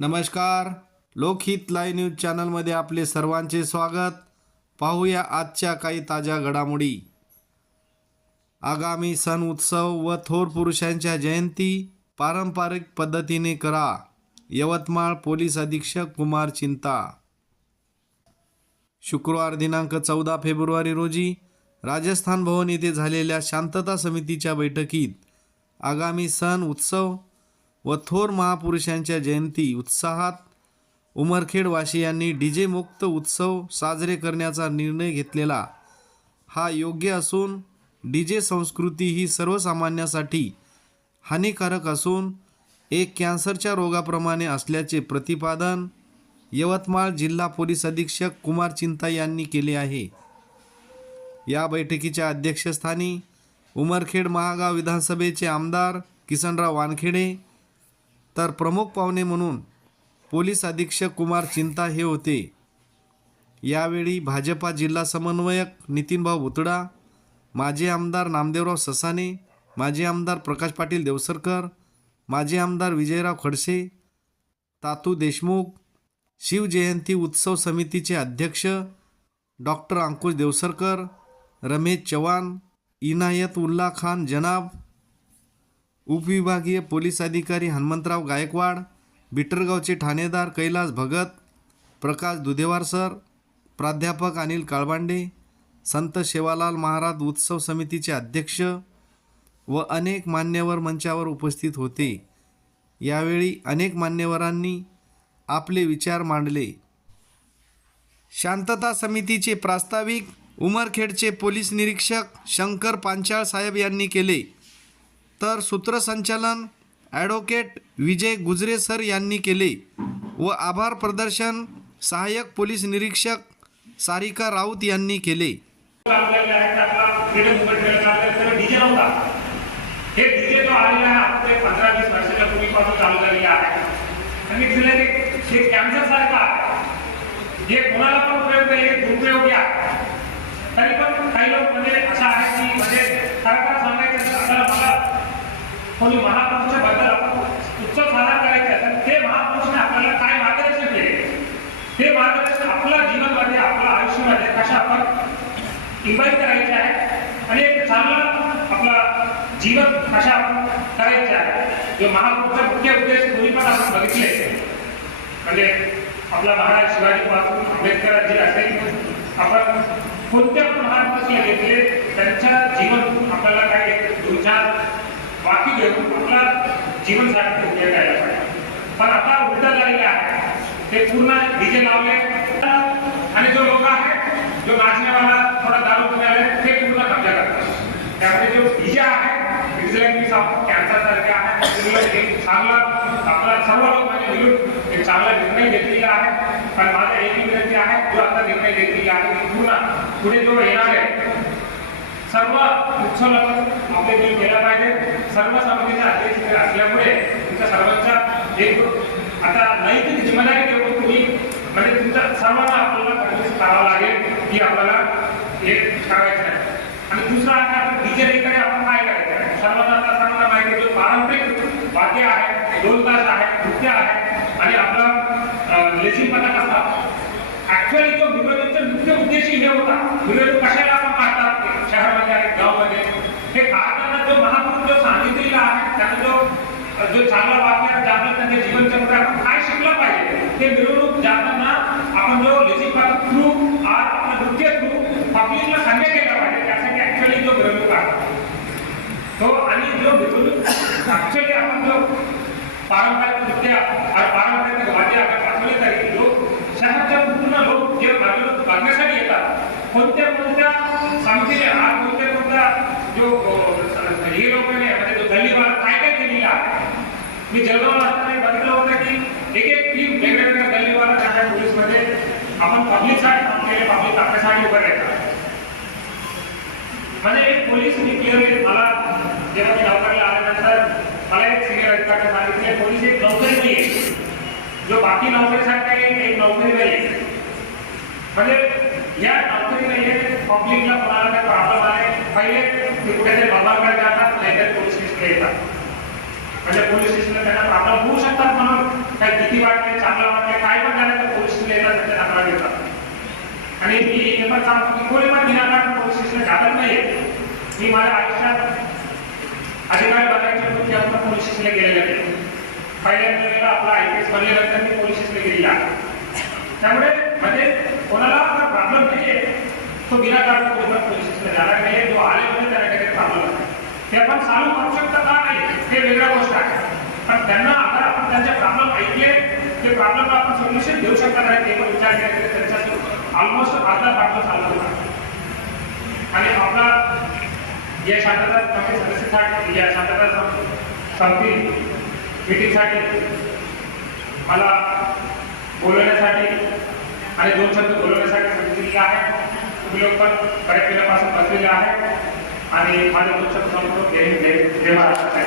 नमस्कार. लोकहित live news चॅनलमध्ये आपले सर्वांचे स्वागत. पाहूया आजच्या काही ताज्या घडामोडी. आगामी सण उत्सव व थोर पुरुषांच्या जयंती पारंपरिक पद्धतीने करा. यवतमाळ पोलीस अधीक्षक कुमार चिंता. शुक्रवार दिनांक 14 फेब्रुवारी रोजी राजस्थान भवन येथे झालेल्या शांतता समितीच्या बैठकीत आगामी सण उत्सव व थोर महापुरुषांच्या जयंती उत्साहात उमरखेड वासियांनी डीजे मुक्त उत्सव साजरे करण्याचा निर्णय घेतलेला हा योग्य असून डीजे संस्कृती ही सर्वसामान्यांसाठी हानिकारक असून एक कॅन्सरच्या रोगाप्रमाणे असल्याचे प्रतिपादन यवतमाळ जिल्हा पोलीस अधीक्षक कुमार चिंता यांनी केले आहे. या बैठकीच्या अध्यक्षस्थानी उमरखेड महागाव विधानसभेचे आमदार किसनराव वानखेडे तर प्रमुख पाहुणे म्हणून पोलीस अधीक्षक कुमार चिंता हे होते. यावेळी भाजपा जिल्हा समन्वयक नितीनभाऊ भुतडा, माजी आमदार नामदेवराव ससाने, माजी आमदार प्रकाश पाटील देवसरकर, माजी आमदार विजयराव खडसे, तातू देशमुख, शिवजयंती उत्सव समितीचे अध्यक्ष डॉक्टर अंकुश देवसरकर, रमेश चव्हाण, इनायत उल्ला खान जनाब, उपविभागीय पोलीस अधिकारी हनुमंतराव गायकवाड, बिटरगावचे ठाणेदार कैलास भगत, प्रकाश दुधेवार सर, प्राध्यापक अनिल काळबांडे, संत सेवालाल महाराज उत्सव समितीचे अध्यक्ष व अनेक मान्यवर मंचावर उपस्थित होते. यावेळी अनेक मान्यवरांनी आपले विचार मांडले. शांतता समितीचे प्रास्ताविक उमरखेडचे पोलीस निरीक्षक शंकर पांचाळ साहेब यांनी केले, तर सूत्रसंचालन ॲडव्होकेट विजय गुजरे सर यांनी केले व आभार प्रदर्शन सहाय्यक पोलीस निरीक्षक सारिका राऊत यांनी केले. तरी पण काही लोक म्हणजे असं आहे की म्हणजे खरं सांगायचं आपल्याला कोणी महापुरुषाबद्दल उत्सव साजरा करायचा आहे तर ते महापुरुषाने आपल्याला काय मार्गदर्शन केले, ते मार्गदर्शन आपल्या जीवनामध्ये आपल्या आयुष्यामध्ये कशा आपण इन्व्हाइट करायचे आहे आणि एक चांगला आपला जीवन कशा आपण करायचे आहे. जो महापुरुषाचा मुख्य उद्देश दोन्ही पण आपण बघितले म्हणजे आपला महाराज शिवाजी पासून आंबेडकरांची असेल आपण कोणत्या महापुरुषाला घेतले त्यांच्या जीवन आपल्याला काय दोन चार वाक्य घेऊन आपला जीवनसाठी उपयोग करायला पाहिजे. पण आता उलट झालेले आहे ते पूर्ण डीजे लावले आणि जो लोक आहे जो नाचण्यावाला थोडा दारू पिणारे ते पूर्ण कब्जा करतात. त्यामुळे जो डीजे आहे कॅन्सर सारखे आहे चांगला आपला सर्व लोक म्हणजे मिळून एक चांगला निर्णय घेतलेला आहे. पण माझा एक विनंती आहे जो आता निर्णय घेतलेला आहे पूर्ण पुढे जो येणार आहे सर्व उत्सव आपले जे केला पाहिजे. सर्व समितीचे अध्यक्ष असल्यामुळे तुमच्या सर्वांचा एक आता नैतिक जिम्मेदारी घेऊन तुम्ही म्हणजे तुमच्या सर्वांना आपल्याला कंट्रोल करावं लागेल की आपल्याला एक करायचं आहे. आणि दुसरा आहे डीजे वगैरे आपण काय करायचं सर्वांना माहिती जो पारंपरिक वाद्य आहे, ढोल ताश आहे, नृत्य आहे आणि आपला लेझिम पथक असतात. ऍक्च्युअली जो मिरवणुकीचा मुख्य उद्देश हे होता मिरवणूक कशाला आपण काढतात शहरामध्ये आणि गावामध्ये हे काढताना जो महापुरुष जो सांगितलेला आहे त्याचा जो चांगला वाक्य ज्यातून त्यांच्या जीवनचक्र आपण काय शिकलं पाहिजे ते मिरवणूक जाताना आपण जो लेझिम पथक थ्रू आपलं नृत्य थ्रू पब्लिकला सांगण्यात केला पाहिजे. त्यासाठी ऍक्च्युअली जो मिरवणूक आहे तो आणि जो मिरवणूक ऍक्च्युअली आपण जो पारंपरिक नृत्य आणि पारंपरिक वाद्य आपण पाठवले तरी लोक शहराच्या पूर्ण लोक जे बघण्यासाठी येतात कोणत्या समितीने आज कोणत्या जो हे लोकांनी म्हणजे जो गल्लीवाला काय काय केलेला आहे. मी जळगावला असताना बघितलं होतं की एक टीम वेगवेगळ्या गल्लीवाला त्या पोलीसमध्ये आपण पब्लिकसाठी काम केले, पब्लिक आपल्यासाठी उभं राहतात. म्हणजे एक पोलीस मी क्लिअरली मला जेव्हा मी नोकरीला आल्यानंतर मला एक सिनियर अधिकारी सांगितले पोलीस एक नोकरी नाही आहे जो बाकी नोकरीसाठी एक नोकरी नाही आहे. म्हणजे या नोकरी नाही आहे पब्लिकला कोणाला काही प्रॉब्लेम आले पहिले ते कुठेतरी बाबाकडे जातात नाहीतर पोलीस स्टेशनला येतात. म्हणजे पोलीस स्टेशनला त्यांना प्रॉब्लेम होऊ शकतात म्हणून काही भीती वाटते आणि मी हे पण सांगतो की कोणी पण विनाकारण पोलीस स्टेशनला जात नाही. मी माझ्या आयुष्यात अधिकारी बनायच्या पूर्वी आपण पोलीस स्टेशनला गेलेले नाही. पहिल्यांदा वेळेला आपला IPS बनल्यानंतर मी पोलीस स्टेशनला गेलेला. त्यामुळे म्हणजे कोणाला प्रॉब्लेम नाही आहे तो विनाकारण पोलीस स्टेशनला जाणार नाही. जो आले म्हणजे त्याला काही प्रॉब्लेम आहे ते आपण चालू करू शकता का नाही ते वेगळ्या गोष्ट आहे. पण त्यांना अगर आपण त्यांचे प्रॉब्लेम ऐकले ते प्रॉब्लेमला आपण सोल्युशन देऊ शकता नाही ते पण विचार केला तर त्यांच्यासोबत ऑलमोस्ट अर्धा प्रॉब्लेम चालू होता. आणि आपला या शांतता कमी सदस्यासाठी या शांतता समिती मीटिंगसाठी मला बोलवण्यासाठी आणि 2 शब्द बोलवण्यासाठी संधी दिली आहे. तुम्ही लोक पण बऱ्याच वेळापासून बसलेले आहे आणि माझे 2 शब्द सांगतो. जय महाराष्ट्र.